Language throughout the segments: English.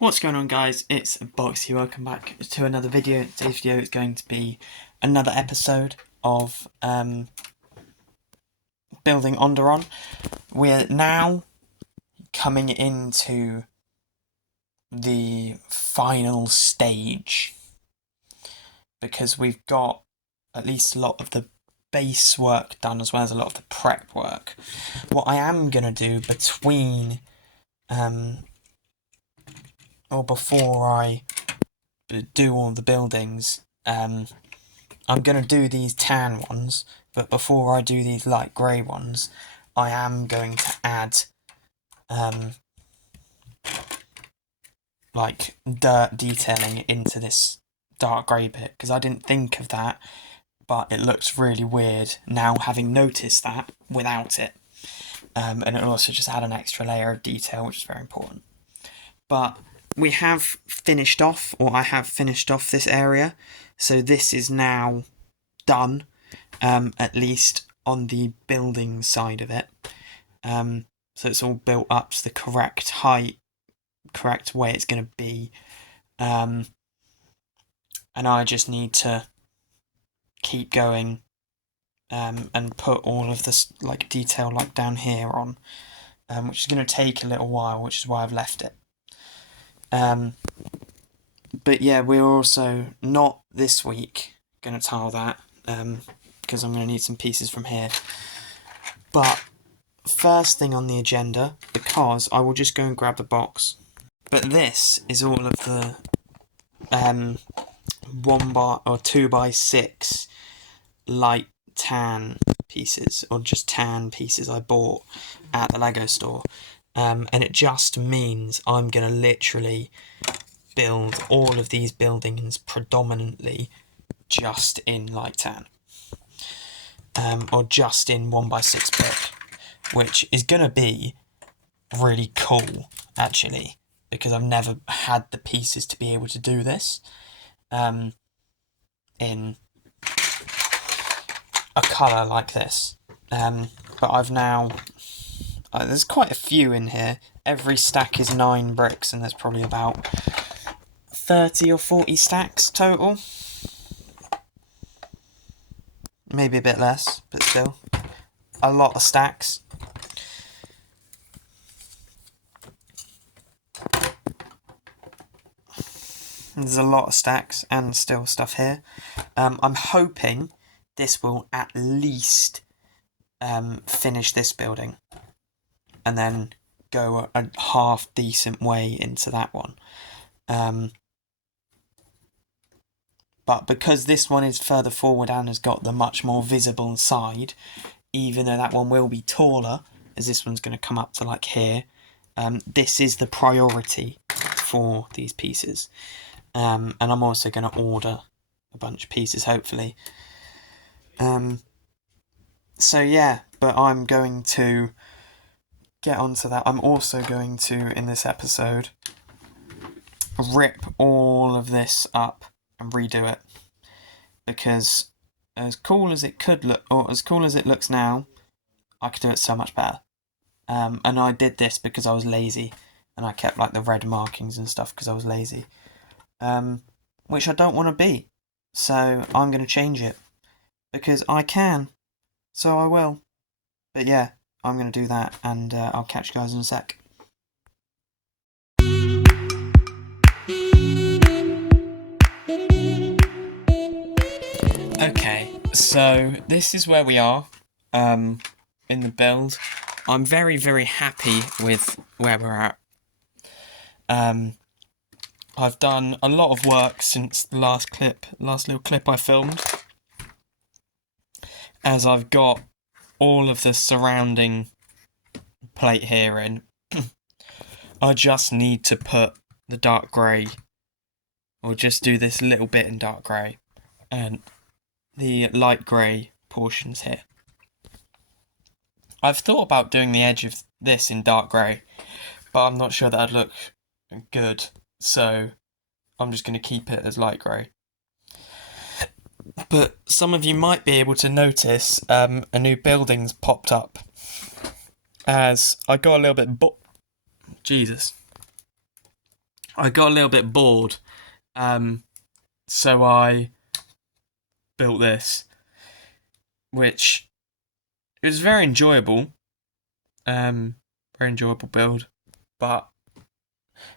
What's going on, guys? It's Boxy. Welcome back to another video. Today's video is going to be another episode of building ONDERON. We're now coming into the final stage because we've got at least a lot of the base work done as well as a lot of the prep work. What I am going to do between or before I do all the buildings, I'm going to do these tan ones, but before I do these light grey ones, I am going to add like dirt detailing into this dark grey bit, because I didn't think of that, but it looks really weird now having noticed that without it. And it'll also just add an extra layer of detail, which is very important. But we have finished off, or I have finished off this area, so this is now done, at least on the building side of it. So it's all built up to the correct height, correct way it's going to be, and I just need to keep going and put all of this like detail like down here on, which is going to take a little while, which is why I've left it. But yeah, we're also not this week going to tile that, because I'm going to need some pieces from here. But first thing on the agenda, because I will just go and grab the box. But this is all of the 2x6 light tan pieces, or just tan pieces I bought at the Lego store. And it just means I'm going to literally build all of these buildings predominantly just in light tan. Or just in 1x6 brick, which is going to be really cool, actually, because I've never had the pieces to be able to do this in a colour like this. But I've now... there's quite a few in here. Every stack is 9 bricks, and there's probably about 30 or 40 stacks total. Maybe a bit less, but still. A lot of stacks. There's a lot of stacks, and still stuff here. I'm hoping this will at least finish this building, and then go a half decent way into that one. But because this one is further forward and has got the much more visible side, even though that one will be taller, as this one's going to come up to like here, this is the priority for these pieces. And I'm also going to order a bunch of pieces, hopefully. So yeah, but I'm going to get onto that. I'm also going to, in this episode, rip all of this up and redo it, because as cool as it could look, or as cool as it looks now, I could do it so much better. And I did this because I was lazy, and I kept like the red markings and stuff because I was lazy, which I don't want to be. So I'm going to change it because I can, so I will. But yeah, I'm going to do that, and I'll catch you guys in a sec. Okay, so this is where we are in the build. I'm very, very happy with where we're at. I've done a lot of work since the last little clip I filmed, as I've got all of the surrounding plate here in. I just need to put the dark grey, or just do this little bit in dark grey, and the light grey portions here. I've thought about doing the edge of this in dark grey, but I'm not sure that'd look good, so I'm just going to keep it as light grey. But some of you might be able to notice a new building's popped up, as I got a little bit I got a little bit bored, so I built this, which is very enjoyable. Very enjoyable build, but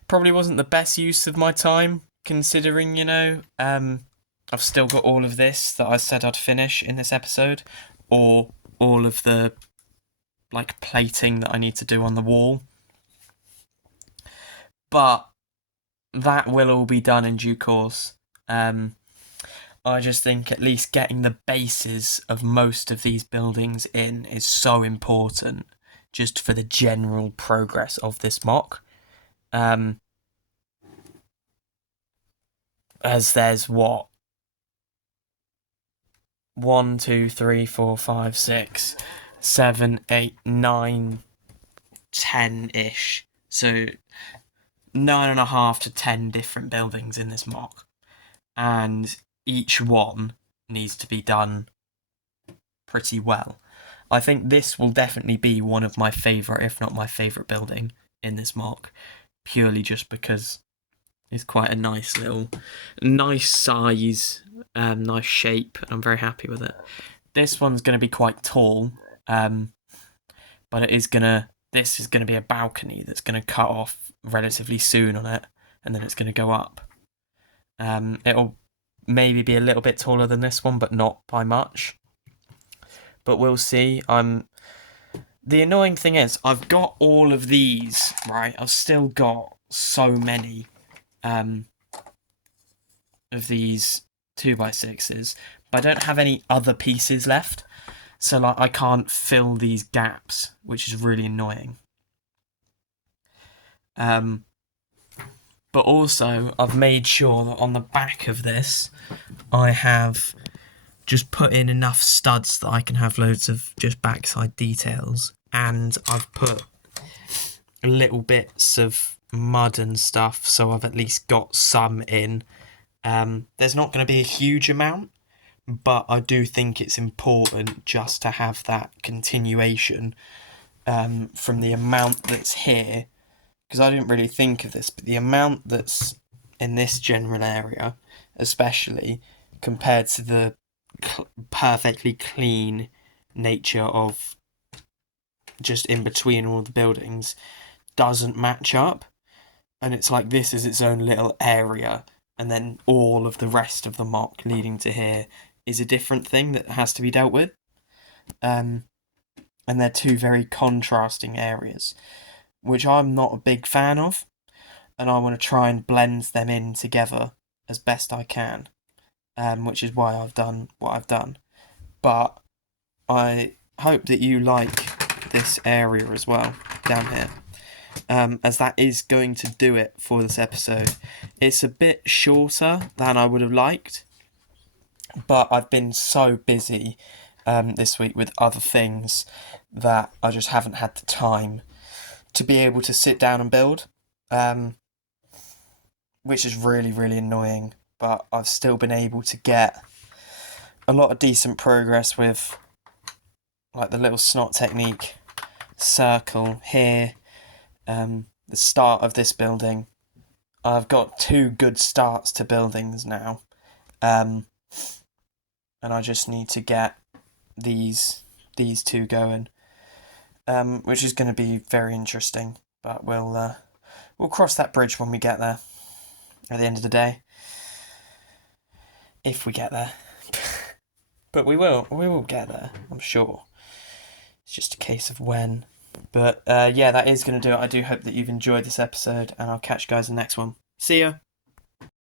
probably wasn't the best use of my time, considering, I've still got all of this that I said I'd finish in this episode, or all of the plating that I need to do on the wall. But that will all be done in due course. I just think at least getting the bases of most of these buildings in is so important, just for the general progress of this mock. As there's 1, 2, 3, 4, 5, 6, 7, 8, 9, 10-ish. So 9.5 to 10 different buildings in this mock. And each one needs to be done pretty well. I think this will definitely be one of my favourite, if not my favourite building in this mock, purely just because it's quite a nice size, nice shape, and I'm very happy with it. This one's going to be quite tall, but this is going to be a balcony that's going to cut off relatively soon on it, and then it's going to go up. It'll maybe be a little bit taller than this one, but not by much. But we'll see. The annoying thing is, I've got all of these, right? I've still got so many of these 2x6s, but I don't have any other pieces left. So I can't fill these gaps, which is really annoying. But also, I've made sure that on the back of this, I have just put in enough studs that I can have loads of just backside details. And I've put little bits of mud and stuff, so I've at least got some in. There's not going to be a huge amount, but I do think it's important just to have that continuation from the amount that's here. Because I didn't really think of this, but the amount that's in this general area, especially, compared to the perfectly clean nature of just in between all the buildings, doesn't match up. And it's like this is its own little area, and then all of the rest of the mock leading to here is a different thing that has to be dealt with. And they're two very contrasting areas, which I'm not a big fan of, and I want to try and blend them in together as best I can, which is why I've done what I've done. But I hope that you like this area as well, down here, as that is going to do it for this episode. It's a bit shorter than I would have liked, but I've been so busy this week with other things that I just haven't had the time to be able to sit down and build, which is really, really annoying. But I've still been able to get a lot of decent progress with the little snot technique circle here, the start of this building. I've got 2 good starts to buildings now, and I just need to get these 2 going, which is going to be very interesting. But we'll cross that bridge when we get there. At the end of the day, if we get there, but we will get there, I'm sure. It's just a case of when. But yeah, that is going to do it. I do hope that you've enjoyed this episode, and I'll catch you guys in the next one. See ya.